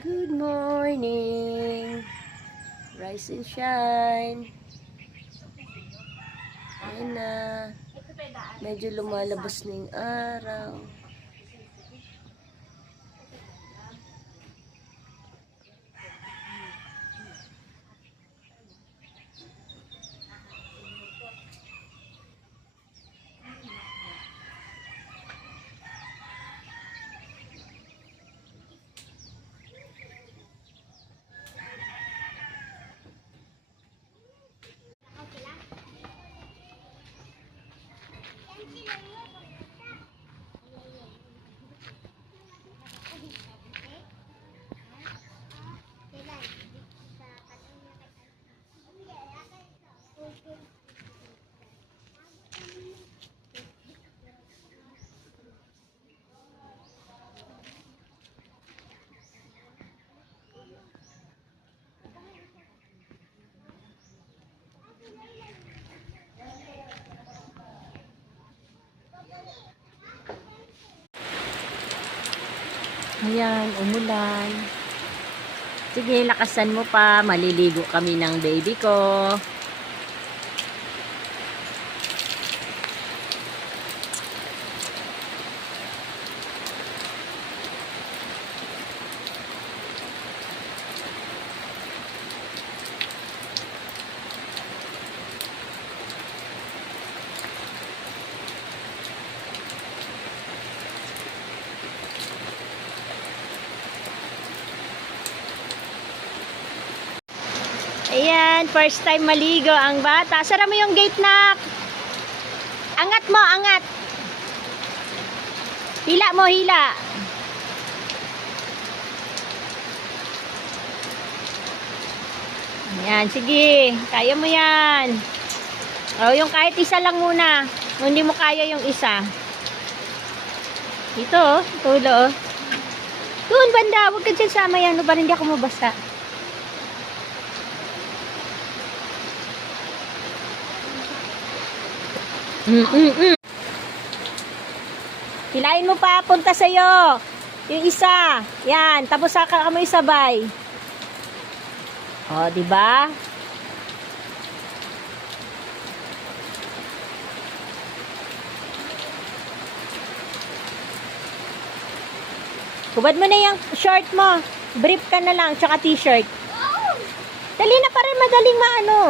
Good morning. Rise and shine. Ayan na. Medyo lumalabas na yung araw. Ayan, umulan. Sige, lakasan mo pa. Maliligo kami ng baby ko. Ayan, first time maligo ang bata. Sara mo yung gate, nak. Angat mo, angat. Hila mo, hila. Ayan, sige. Kaya mo yan. O, yung kahit isa lang muna. Kung hindi mo kaya yung isa. Ito, oh. Tulo, oh. Doon, banda. Huwag ka dyan sa mayan. Para hindi ako mabasa. Hilain mo pa, punta sa'yo. Yung isa. Yan, tapos saka mo isabay. O, diba? Hubad mo na yung short mo. Brief ka na lang, tsaka t-shirt. Dali na para madaling maano.